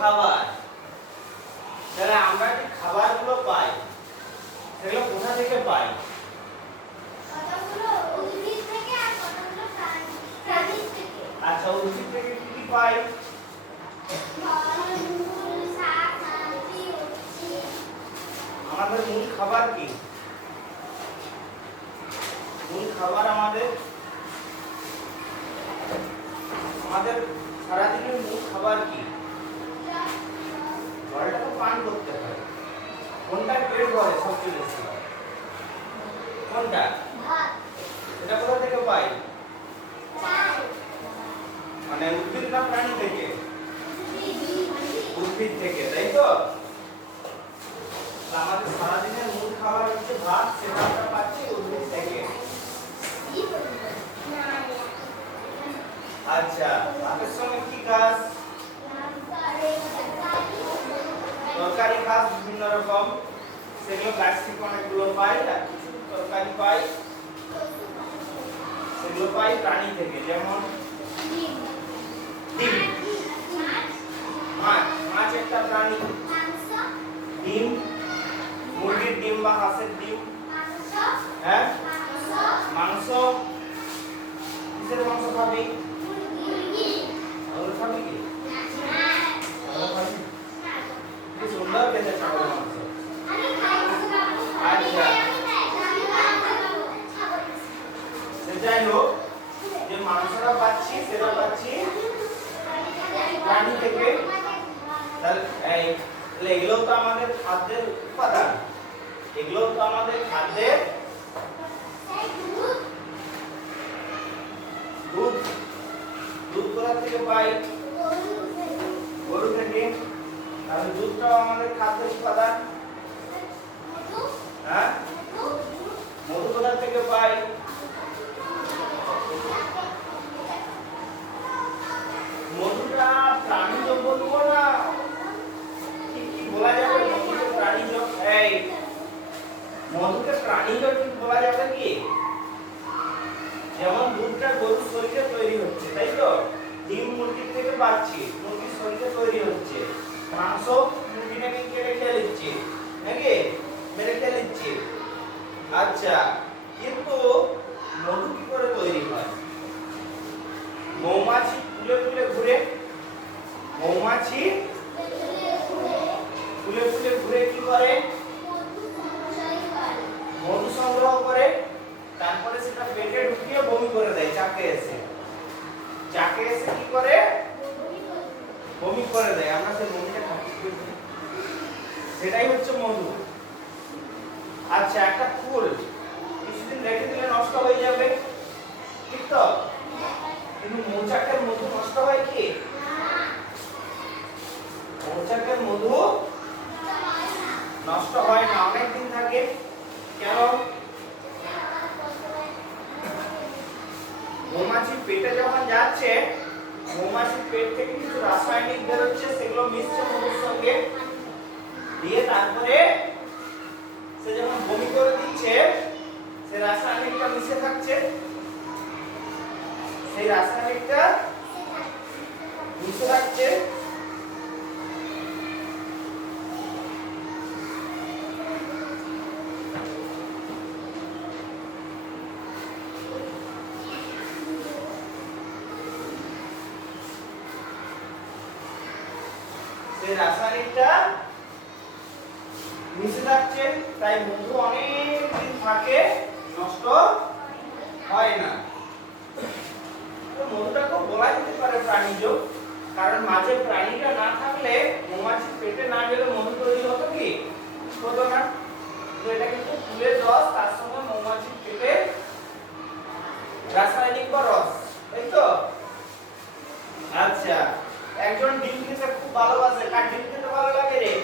খাবার, তাহলে আমরা যে খাবারগুলো পাই সেগুলো কোথা থেকে পাই? কতগুলো উদ্ভিদ থেকে আর কতগুলো প্রাণী থেকে। আচ্ছা, উদ্ভিদ থেকে কি কি পাই? ফল, শাক, সবজি, উদ্ভিদ। আমাদের মূল খাবার কি? মূল খাবার আমাদের সারাদিনের মূল খাবার কি? জলটা তো পান করতে হয়। কোনটা পেট ভরে সবচেয়ে বেশি? কোনটা? ভাত, এটা কোথা থেকে পাই? চাল, মানে উদ্ভিদ না প্রাণী থেকে? উদ্ভিদ। উদ্ভিদ থেকে, তাই তো? আমাদের সারাদিনের মূল খাবার হচ্ছে ভাত, সেটা আমরা পাচ্ছি উদ্ভিদ থেকে। আচ্ছা, ভাতের সঙ্গে কি খাস? তরকারি খাস বিভিন্ন রকম, সেগুলো গাছ থেকে অনেকগুলো পাই, আর কিছু তরকারি পাই সেগুলো পাই প্রাণী থেকে, যেমন ডিম। মাছ একটা প্রাণী। ডিম, মুরগির ডিম বা হাঁসের ডিম। হ্যাঁ, মাংস। কিসের মাংস খাবি? ছাগল খাবি কি? ছাগল খাবি? কি সুন্দর খেতে ছাগল মাংস। আচ্ছা, যাই হোক, যে মাংসটা পাচ্ছি সেটা পাচ্ছি প্রাণী থেকে। তাহলে এগুলো তো আমাদের খাদ্যের উপাদান, এগুলো তো আমাদের খাদ্যের। দুধ, দুধ কোথা থেকে পাই? গরু থেকে। তাহলে দুধটাও আমাদের খাদ্যের উপাদান। হ্যাঁ, মধু কোথা থেকে পাই? মধুটা প্রাণীজ বলবো না, কি বলা যাবে? মধুকে প্রাণীজ, এই মধুকে প্রাণীজ ঠিক বলা যাবে কি? যেমন দুধটা গরুর শরীরে তৈরি হচ্ছে, তাই তো? ডিম মুরগির থেকে পাচ্ছি, মুরগির শরীরে তৈরি হচ্ছে। মাংস মুরগিটাকে কেটে খেয়ে নিচ্ছে, নাকি মেরে খেয়ে নিচ্ছে। আচ্ছা, কিন্তু মধু কি করে তৈরি হয়? মৌমাছি ফুলে ফুলে ঘুরে, মৌমাছি ফুলে ফুলে ঘুরে কি করে? মধু সংগ্রহ করে, তারপরে সেটা পেটে ঢুকিয়ে বমি করে দেয়। চাকে এসে কি করে? বমি করে দেয়। আমরা সেই বমিটা খাচ্ছি, সেটাই হচ্ছে মধু। আচ্ছা, একটা ফুল কিছুদিন রেখে দিলে নষ্ট হয়ে যাবে, ঠিক তো? কিন্তু মৌচাকের মধু নষ্ট হয় কি? মৌচাকের মধু নষ্ট হয় না, অনেক দিন থাকে। কেন? মৌমাছির পেটে যখন যাচ্ছে, মৌমাছির পেট থেকে কিছু রাসায়নিক বেরোচ্ছে, সেগুলো মিশছে মধুর সঙ্গে, দিয়ে তারপরে সে যখন বমি করে দিচ্ছে, সে রাসায়নিকটা মিশে থাকছে, সেই রাসায়নিকটা মিশে থাকছে। সেই রাসায়নিকটা মিশে থাকছে, তাই মধু অনেক দিন থাকে, নষ্ট হয় না। তো মধুটাকে বলা যেতে পারে প্রাণীজ, কারণ মাঝে প্রাণীটা না থাকলে, মৌমাছির পেটে না গেলে মধু তৈরি হতো কি? হতো না। তো এটা কিন্তু ফুলের রস, তার সঙ্গে মৌমাছির পেটে রাসায়নিক বা রস, তাই তো? আচ্ছা, একজন ডিম খেতে খুব ভালোবাসে, কার ডিম খেতে ভালো লাগে রে?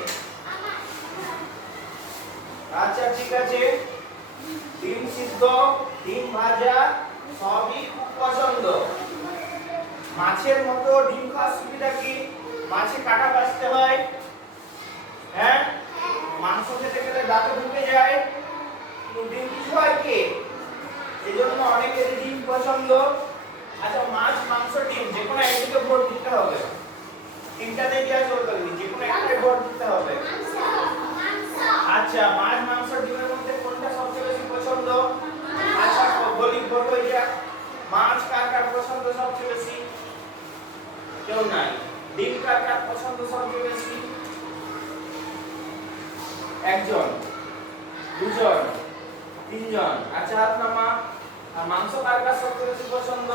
আচ্ছা, ঠিক আছে, ডিম সিদ্ধ, ডিম ভাজা সবই খুব পছন্দ। মাছের মতো ডিম খাওয়ার সুবিধা কি? মাছে কাঁটা বাছতে হয়, হ্যাঁ, মাংস খেতে গেলে দাঁতে ঢুকে যায়, ডিম কিছু হয় কি? এই জন্য অনেকের ডিম পছন্দ। আচ্ছা, মাছ, মাংস, ডিম যে কোনো একদিকে ভোট দিতে হবে। তিনটাতে কি আছে বলতে পারবি, যে কোনো একটাই ভোট দিতে হবে। আচ্ছা, মাছ মাংস ডিমের মধ্যে কোনটা সবচেয়ে বেশি পছন্দ? আচ্ছা বলি, বলবো এটা মাছ কার কার পছন্দ সবচেয়ে বেশি? কেউ নাই। ডিম কার কার পছন্দ সবচেয়ে বেশি? একজন, দুজন, তিনজন। আচ্ছা হাত নামা। আর মাংস কার কার সবচেয়ে বেশি পছন্দ?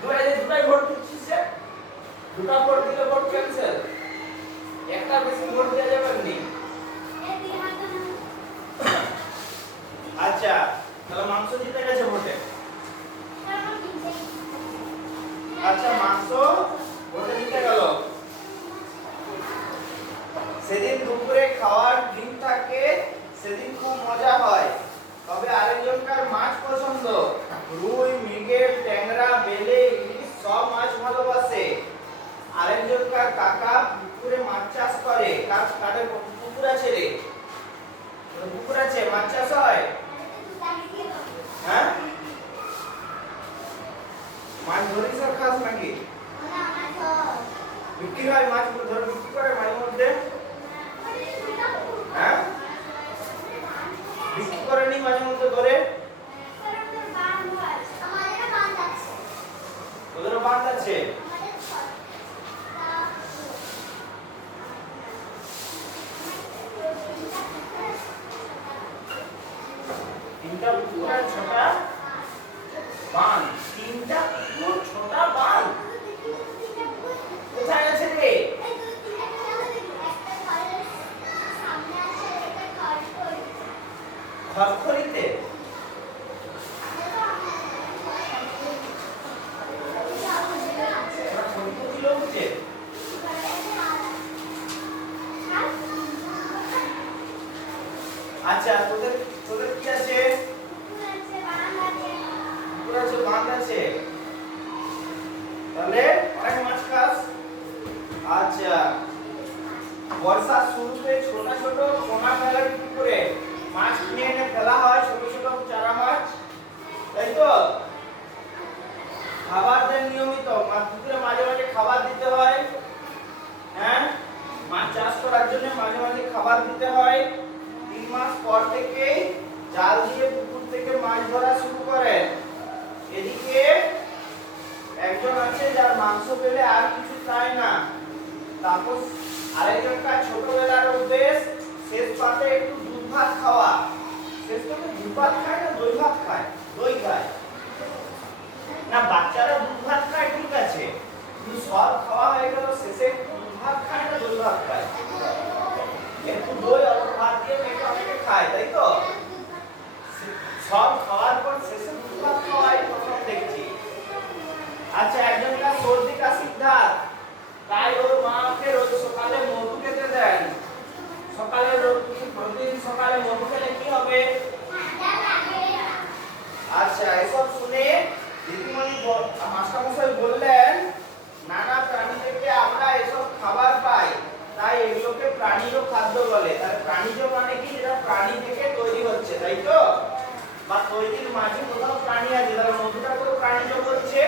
দুটাই ভোট দিচ্ছিস যে? দুটা ভোট দিলে ভোট ক্যান্সেল, একটা বেশি ভোট দেওয়া যাবে না। আচ্ছা তাহলে মাংস জিতে গেছে ভোটে। আচ্ছা মাংস ভোটে জিতে গেল। সেদিন দুপুরে খাওয়ার ডিম থাকে, সেদিন খুব মজা হয়। তবে আরেকজনকার মাছ পছন্দ, রুই, মৃগেল, ট্যাংরা, বেলে, ইলিশ সব মাছ ভালোবাসে। আরেকজনকার কাকা পুকুরে মাছ চাষ করে। কাদের পুকুর আছে রে? পুকুর আছে, মাছ চাষ হয়? হ্যাঁ, মাছ ধরিস আর খাস নাকি? বিক্রি হয়, মাছ ধরে বিক্রি করে মাঝে মধ্যে? হ্যাঁ, বিক্রি করে নি মাঝে মধ্যে ধরে? ওদেরও বাঁধ আছে? তিনটা পুকুর আর ছোটা বাঁধ, তিনটা পুকুর ছোটা বাঁধ কোথায় আছে রে? খড়খড়িতে? আচ্ছা তোদের তোদের কি আছে? পুকুর আছে, বাঁধ আছে, তাহলে অনেক মাছ খাস। আচ্ছা বর্ষার শুরুতে ছোট ছোট পোনা ফেলার পুকুরে মাছ কিনে এনে ফেলা হয়, ছোট ছোট চারা মাছ, তাই তো? খাবার দেন নিয়মিত, পুকুরে মাঝে মাঝে খাবার দিতে হয়। হ্যাঁ, মাছ চাষ করার জন্য মাঝে মাঝে খাবার দিতে হয়। 3 মাস পর থেকে জাল দিয়ে পুকুর থেকে মাছ ধরা শুরু করেন। এদিকে একজন আছে যার মাংস পেলে আর কিছু চায় না, তারপর আরেকজনকার ছোটবেলার অভ্যেস শেষ পাতে একটু দুধ ভাত খাওয়া। শেষ পাতে দুধ ভাত খায় না দই ভাত খায়? দই খায় না, বাচ্চারা দুধ ভাত খায় ঠিক আছে, কিন্তু সব খাওয়া হয়ে গেল, শেষে দুধ ভাত খায় না দই ভাত খায়? একটু দই অল্প ভাত দিয়ে মেয়েটা অনেকে খায়, তাই তো? সব খাওয়ার পর শেষে দুধ ভাত খাওয়াই প্রথম দেখছি। আচ্ছা একজনকার সর্দি কাশির ধাত, তাই ওর মা ওকে রোজ সকালে মধু খেতে দেন। সকালে প্রতিদিন সকালে মধু খেলে কি হবে? আচ্ছা এসব শুনে দিদিমণি মাস্টারমশাই বললেন, নানা প্রাণী থেকে আমরা এসব খাবার পাই, তাই এগুলোকে প্রাণীজ খাদ্য বলে। তাহলে প্রাণীজ মানে কি? যেটা প্রাণী থেকে তৈরি হচ্ছে, তাই তো? বা তৈরির মাঝে কোথাও প্রাণী আছে, তাহলে মধুটা তো প্রাণীজ হচ্ছে,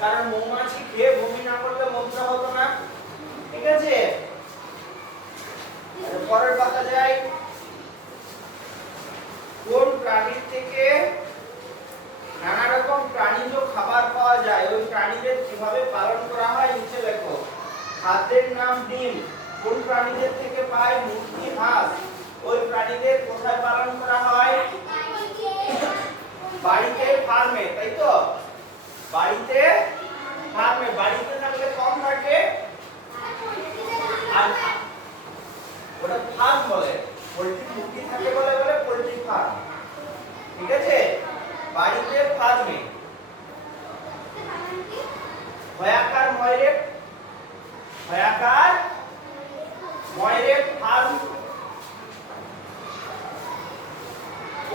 কারণ মৌমাছি খেয়ে বমি না করলে মধুটা হতো না। ঠিক আছে, পরের পাতা যাই। কোন প্রাণীর থেকে নানা রকম প্রাণীজ খাবার পাওয়া যায়, ওই প্রাণীদের কিভাবে পালন করা হয় নিচে লেখো। খাদ্যের নাম ডিম, কোন প্রাণীদের থেকে পায়? মুরগি, হাঁস। ওই প্রাণীদের কোথায় পালন করা হয়? বাড়িতে, ফার্মে, তাই তো? বাড়িতে, ফার্মে। বাড়িতে থাকলে কম থাকে, আর ওটা ফার্ম বলে। পোল্ট্রি মুরগি থাকে বলে বলে পোল্ট্রি ফার্ম, ঠিক আছে? বাড়িতে, ফার্মে। ভয়াকার ময়ূরের, ভয়াকার ময়ূরের ফার্ম।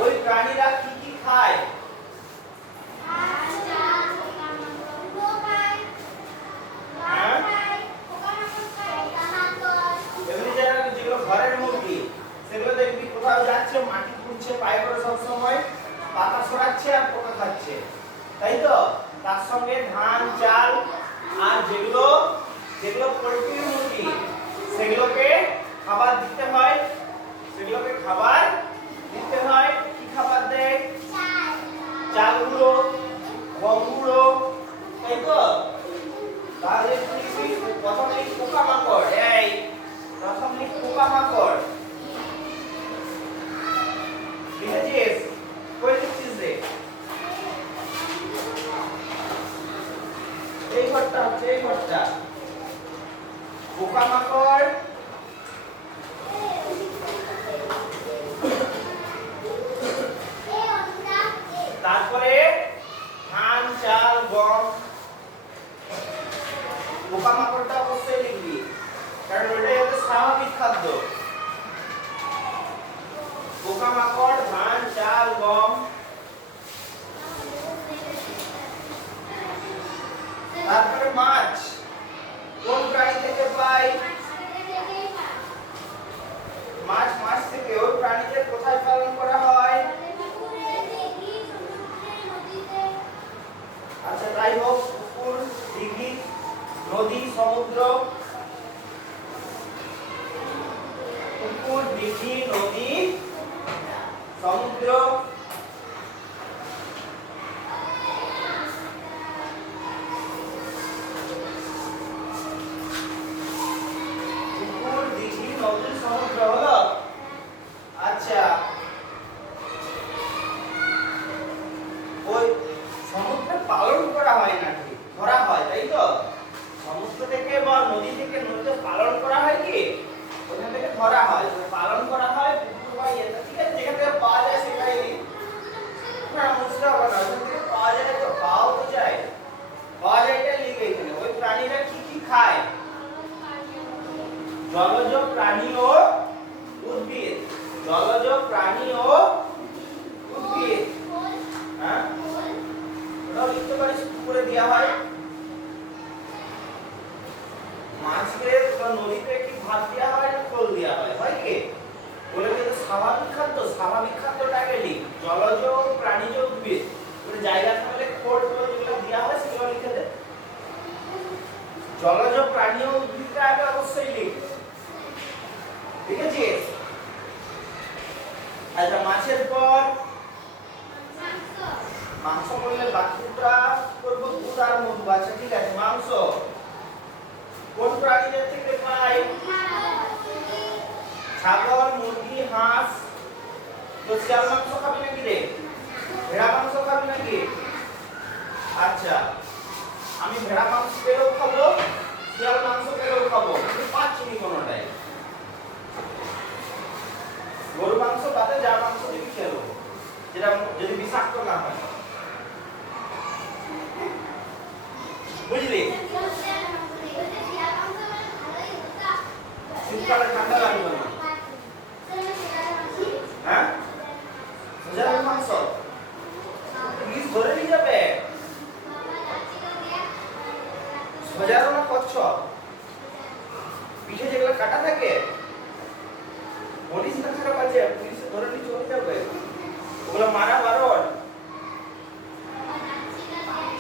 ওই প্রাণীরা কি কি খায়? যেগুলো ঘরের মুরগি, সেগুলো দেখবি কোথাও যাচ্ছে, মাটি খুঁড়ছে পায়ে করে, সব সময় পাতা সরাচ্ছে আর পোকা খাচ্ছে, তাই তো? তার সঙ্গে ধান, চাল, আর যেগুলো যেগুলো পোল্ট্রি মুরগি সেগুলোকে খাবার দিতে হয়, সেগুলোকে খাবার দিতে হয়। কি খাবার দেয়? চাল গুঁড়ো, গম গুঁড়ো, তাই তো? তাহলে প্রথমে পোকামাকড়, এই প্রথমে পোকামাকড় লিখেছিস? কই লিখছিস রে? এই ঘরটা হচ্ছে এই ঘরটা। পোকামাকড়, তারপরে ধান, চাল, গম। পোকামাকড়টা অবশ্যই লিখবি, কারণ ওটাই হচ্ছে স্বাভাবিক খাদ্য। পোকামাকড়, ধান, চাল, গম। তারপরে মাছ কোন প্রাণী থেকে পাই? মাছ মাছ থেকে। ওই প্রাণীদের কোথায় পালন করা হয়? আচ্ছা তাই হোক, পুকুর, দিঘি, নদী, সমুদ্র। পুকুর, দিঘি, নদী, সমুদ্র। পুকুর, দিঘি, নদী, সমুদ্র হলো। আচ্ছা ওই সমুদ্রে পালন করা হয় নাকি ধরা হয়, তাই তো? সমুদ্র থেকে বা নদী থেকে নদীতে পালন করা হয়, কি ওখান থেকে ধরা হয়, পালন করা হয় পুকুর বা ইয়েতে। ঠিক আছে, যেখান থেকে পাওয়া যায় সেটাই না, মুছতে হবে না। ওখান থেকে পাওয়া যায় তো, পাওয়া তো যায়, পাওয়া যায় এটা লিখে এখানে। ওই প্রাণীরা কি কি খায়? জলজ প্রাণী ও উদ্ভিদ। জলজ প্রাণী ও উদ্ভিদ। হ্যাঁ, ওটাও লিখতে পারিস। পুকুরে দেওয়া হয়। মাছকে বা নদীতে কি ভাত দেওয়া হয় না খোল দেওয়া হয়? হয় কি? বলে কিন্তু স্বাভাবিক খাদ্য, স্বাভাবিক খাদ্যটাকে লিখ। জলজ প্রাণীজ উদ্ভিদ। ওই জায়গা থাকলে খোল টোল যেগুলো দেওয়া হয় সেগুলো লিখে দে। জলজ প্রাণী ও উদ্ভিদটা আগে অবশ্যই লিখ। ঠিক আছে? আচ্ছা মাছের পর মাংস করলে বাকিটা করব দুধ আর মধু। আচ্ছা ঠিক আছে, মাংস কোন প্রাণীদের থেকে পাই? ছাগল, মুরগি, হাঁস। তো শিয়াল মাংস খাবি নাকি রে? ভেড়া মাংস খাবি নাকি? আচ্ছা আমি ভেড়া মাংস পেলেও খাবো, শিয়াল মাংস পেলেও খাবো, কিন্তু পাচ্ছি নি কোনোটাই। গরু মাংস বাদে যা মাংস দিবি খেলো, যেটা যদি বিষাক্ত না হয়। বুঝলি? শীতকালে ঠান্ডা লাগবে না। হ্যাঁ, সোজার মাংস পুলিশ ধরে নিয়ে যাবে। সোজারও না কচ্ছপ, পিঠে যেগুলো কাটা থাকে, পুলিশ না খারাপ আছে, পুলিশ ধরে নিয়ে চলে যাবে, ওগুলো মারা বারণ।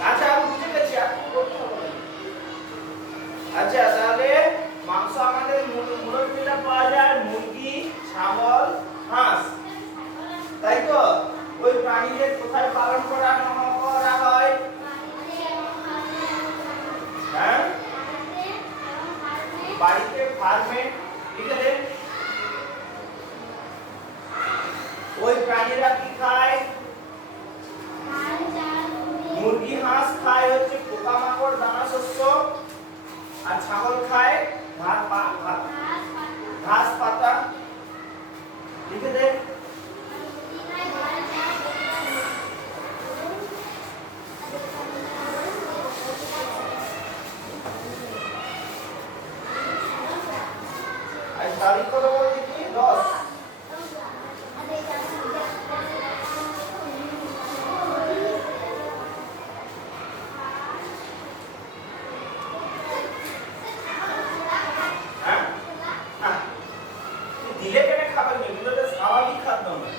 আচ্ছা আমি বুঝে গেছি, আপনি করতে হবে। আচ্ছা তাহলে মাংস আমাদের মুরগিটা পাওয়া যায় মুরগি, ছাগল, হাঁস, তাই তো? ওই প্রাণীদের কোথায় পালন করা হয়? হ্যাঁ, বাড়িতে, ফার্মে। ঠিক আছে, ওই প্রাণীরা কি খায়? মুরগি, হাঁস খায় হচ্ছে পোকামাকড়, দানা শস্য। আর ছাগল খায় ঘাস পাতা। লিখে দে। আজ তারিখ কত বলে দেখি? 10। দিলে কেন খাবেন? এগুলো তো স্বাভাবিক খাদ্য নয়।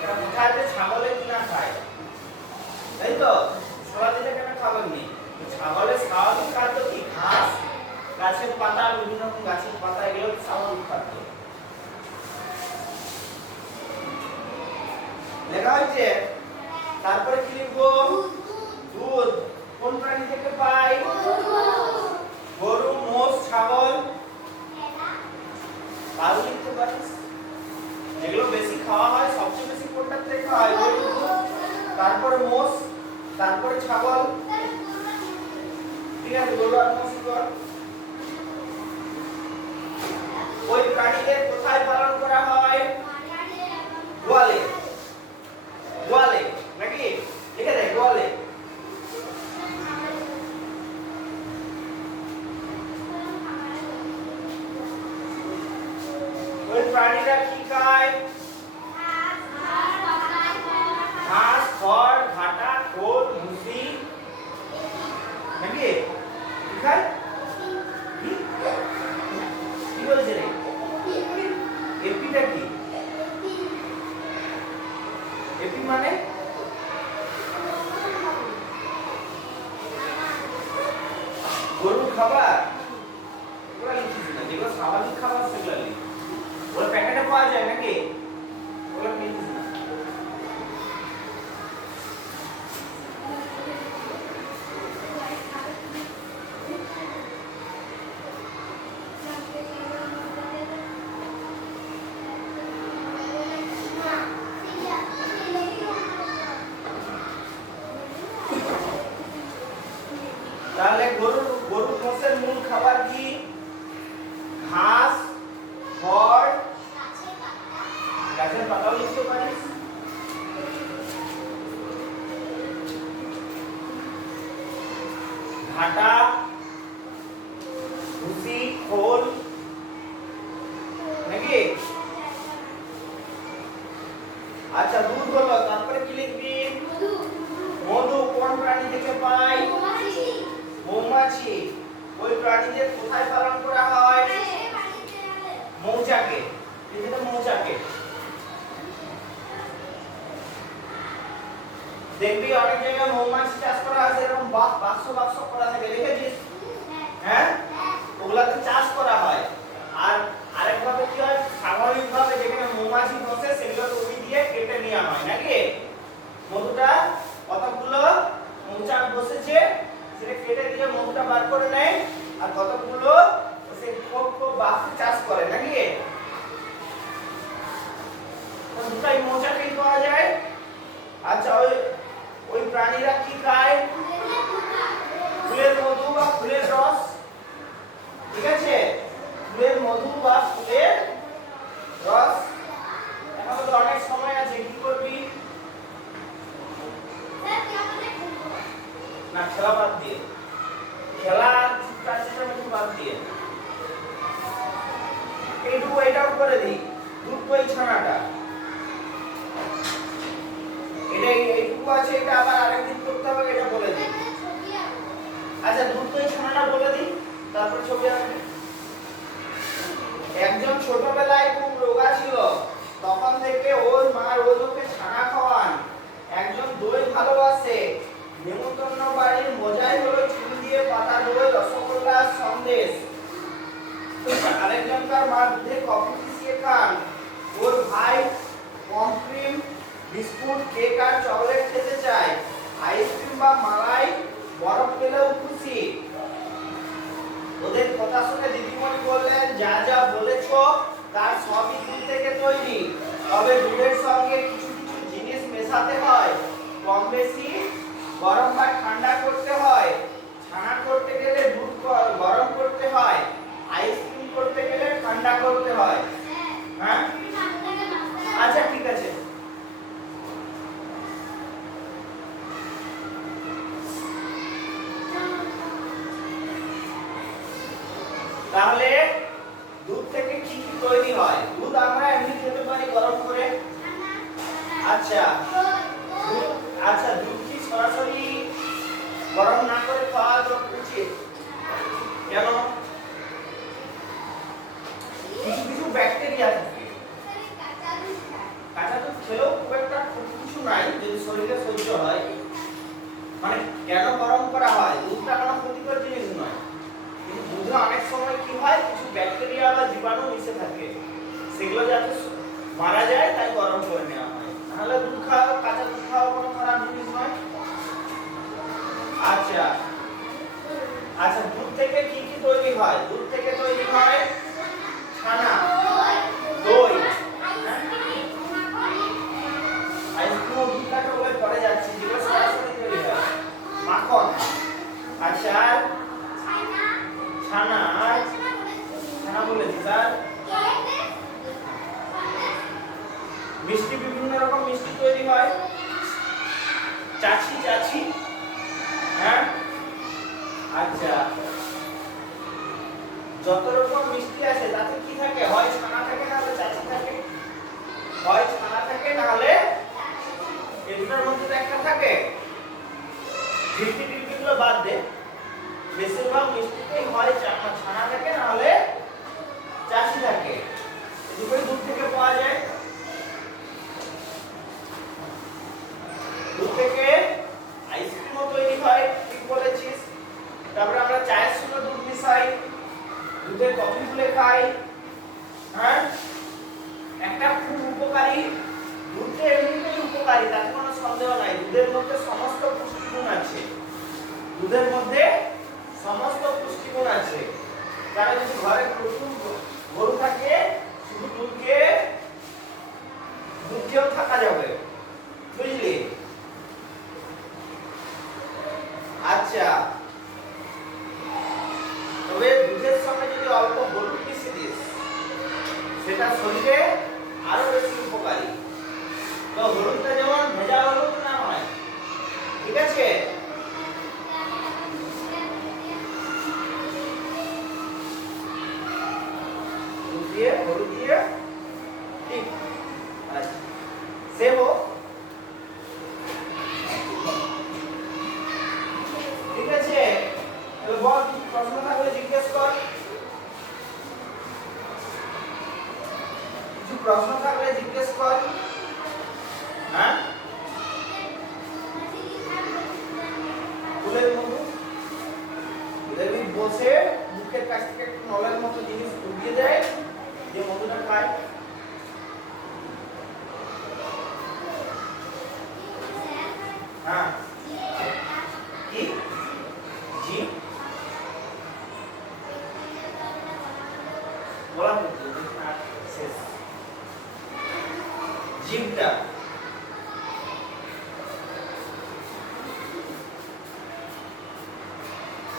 এটা কোথায় যে ছাগলে কিনা খায়, তাই তো? ছোলা দিলে কেন খাবেন? ছাগলের স্বাভাবিক খাদ্য কি? ঘাস। গাছের পাতা, বিভিন্ন রকম গাছের পাতা, এগুলো স্বাভাবিক খাদ্য। লেখা হয়েছে। তারপরে কি লিখবো? দুধ কোন প্রাণী থেকে পাই? গরু, মোষ, ছাগল। তাও লিখতে পারিস। এগুলো বেশি খাওয়া হয়, সবচেয়ে বেশি কোনটা থেকে খাওয়া হয়? গরু, দুধ, তারপরে মোষ, তারপরে ছাগল। ঠিক আছে, গরু আর মোষ কর। ওই প্রাণীদের কোথায় পালন করা হয়? গোয়ালে। গোয়ালে নাকি? লিখে দেয় গোয়ালে। ওই প্রাণীরা কি খায়? ঘাস, খড়, ঘাটা, খোল, ভুসি নাকি? কি খায়? কি বলছে রে? এপিটা কি? এপি মানে গরুর খাবার। ওরা লিখিস না, যেগুলো স্বাভাবিক খাবার সেগুলো লিখ। ওরা প্যাকেটে পাওয়া যায় নাকি? ওরা লিখিস না। তাহলে গরু মোষের মূল খাবার কি? ঘাস, খড়, গাছের পাতাও লিখতে পারিস। ঘাটা, ভুসি, খোল নাকি? আচ্ছা, দুধ হলো। তারপরে কি লিখবি? মধু কোন প্রাণী থেকে পাই? মৌমাছি। ওই প্রাণীদের কোথায় পালন করা হয়? মৌচাকে। এটা মৌচাকে। দেখবি অনেক জায়গায় মৌমাছি চাষ করা আছে, এরকম বাক্স বাক্স করা থাকে, দেখেছিস? হ্যাঁ, ওগুলাতে চাষ করা হয়। আর আরেকভাবে কি হয়? স্বাভাবিকভাবে যেখানে মৌমাছি বসে সেগুলো উড়ি দিয়ে কেটে নেওয়া হয় নাকি? মধুটা কতগুলো মৌচাক বসেছে সেটা কেটে দিয়ে মধুটা বার করে নেয়, আর কতগুলো সে খুব বাক্সে চাষ করে নাকি? তো দুটাই মৌচাকেই পাওয়া যায়। আচ্ছা, ওই প্রাণীরা কি খায়? ফুলের মধু বা ফুলের রস। ঠিক আছে, ফুলের মধু বা ফুলের রস। এখন তো অনেক সময় আছে, কি করবি? না, খেলা বাদ দিয়ে, খেলা চিৎকার বাদ দিয়ে এইটুকু এটাও করে দিই। দুধ দই ছানাটা, এটা এইটুকু আছে, এটা আবার আরেকদিন করতে হবে, এটা বলে দিই। আচ্ছা, দুধ দই ছানাটা বলে দিই, তারপর ছবি আঁকবি। একজন ছোটবেলায় খুব রোগা ছিল, তখন থেকে ওর মা রোজ ওকে ছানা খাওয়ান। একজন দই ভালোবাসে, নেমন্তন্ন বাড়ির মজাই হলো চিনি দিয়ে পাতা দই, রসগোল্লা, সন্দেশ। আরেকজনকার মা দুধে কফি মিশিয়ে খান। ওর ভাই কম ক্রিম, বিস্কুট, কেক আর চকলেট খেতে চায়। আইসক্রিম বা মালাই বরফ পেলেও খুশি। ওদের কথা শুনে দিদিমণি বললেন, যা যা বলেছো তার সবই দুধ থেকে তৈরি, তবে দুধের সঙ্গে কিছু কিছু জিনিস মেশাতে হয়। কম বেশি গরম বা ঠান্ডা করতে হয়। ছানা করতে গেলে দুধ গরম করতে হয়, আইসক্রিম করতে গেলে ঠান্ডা করতে হয়। হ্যাঁ, আচ্ছা ঠিক আছে। তাহলে দুধ থেকে কি কি তৈরি হয়? দুধ আমরা এমনি খেতে পারি গরম করে। আচ্ছা, আচ্ছা, দুধ কি সরাসরি গরম না করে খাওয়া উচিত? কেন? কিছু কিছু ব্যাকটেরিয়া থাকে। কাঁচা দুধ খেলেও খুব একটা কিছু নাই যদি শরীরে সহ্য হয়। মানে কেন গরম করা হয়? দুধটা কোনো ক্ষতিকর জিনিস নয়, দুধে অনেক সময় কি হয়, কিছু ব্যাকটেরিয়া বা জীবাণু মিশে থাকে, সেগুলো যাতে মারা যায় তাই গরম করে নেওয়া হয়। নাহলে দুধ খাওয়া, কাঁচা দুধ খাওয়া কোনো খারাপ জিনিস নয়। আচ্ছা আচ্ছা, দুধ থেকে কি কি তৈরি হয়? দুধ থেকে তৈরি হয় ছানা, দই, আইসক্রিম, দুধ কাটা বলে পরে যাচ্ছে, যেগুলো সরাসরি তৈরি হয়, মাখন। আচ্ছা, আর ছানা, আর ছানা বলেছি স্যার। মিষ্টি, বিভিন্ন রকম মিষ্টি তৈরি হয়, চাছি চাছি, হ্যাঁ। আচ্ছা, যত রকম মিষ্টি আছে তাতে কি থাকে? হয় ছানা থাকে, না হলে চাছি থাকে। হয় ছানা থাকে, না হলে এই দুটোর মধ্যে তো একটা থাকে। ঝিল্টি টিল্টি গুলো বাদ দে, বেশিরভাগ মিষ্টিতেই হয় ছানা থাকে, না হলে চাছি থাকে। এই দুটোই দুধ থেকে পাওয়া যায়। দুধ থেকে আইসক্রিমও তৈরি হয়, ঠিক বলেছিস। তারপরে আমরা চায়ের সঙ্গে দুধ মিশাই, দুধে কফি গুলে খাই, হ্যাঁ। একটা খুব উপকারী, দুধে এমনিতেই উপকারী, তাতে কোনো সন্দেহ নাই। দুধের মধ্যে সমস্ত পুষ্টিগুণ আছে, দুধের মধ্যে সমস্ত পুষ্টিগুণ আছে। কারণ যদি ঘরে প্রচুর গরু থাকে, শুধু দুধ খেয়েও থাকা যাবে, বুঝলি? আচ্ছা, তবে দুধের সঙ্গে যদি অল্প হলুদ মিশিয়ে দিস, সেটা শরীরে আরো বেশি উপকারী। তো হলুদটা যেমন ভেজা হলুদ না হয়, ঠিক আছে? দুধ দিয়ে, হলুদ দিয়ে, ঠিক। আচ্ছা, সেবো, ঠিক আছে? এবার বল, প্রশ্ন থাকলে জিজ্ঞেস কর। কিছু প্রশ্ন থাকলে জিজ্ঞেস কর, হ্যাঁ। ফুলের মধু দেখবি বসে মুখের কাছ থেকে একটু নলের মতো জিনিস ঢুকিয়ে দেয়, যে মধুটা খায়। হ্যাঁ, কি জি বলা হচ্ছে শেষ জিভটা,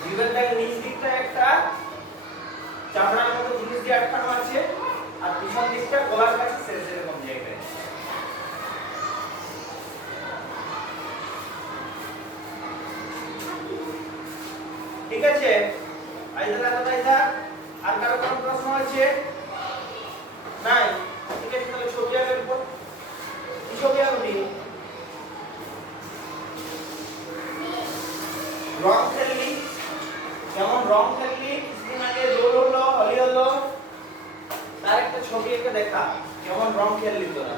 জিভের নিচ দিকটা একটা চামড়ার মতো জিনিস দিয়ে আটকানো আছে, আর পিছন দিকটা গলার কাছে শেষ, এরকম জায়গায়। ঠিক আছে, আইদা তাই থাক। আর কারো কোনো প্রশ্ন আছে? নাই? ঠিক আছে, তাহলে ছবি আঁকার উপর কি ছবি আঁকবি? রং খেললি, কেমন রং খেললি? কিছুদিন আগে দোল হলো, হোলি হলো, তার একটা ছবি এঁকে দেখা, কেমন রং খেললি তোরা।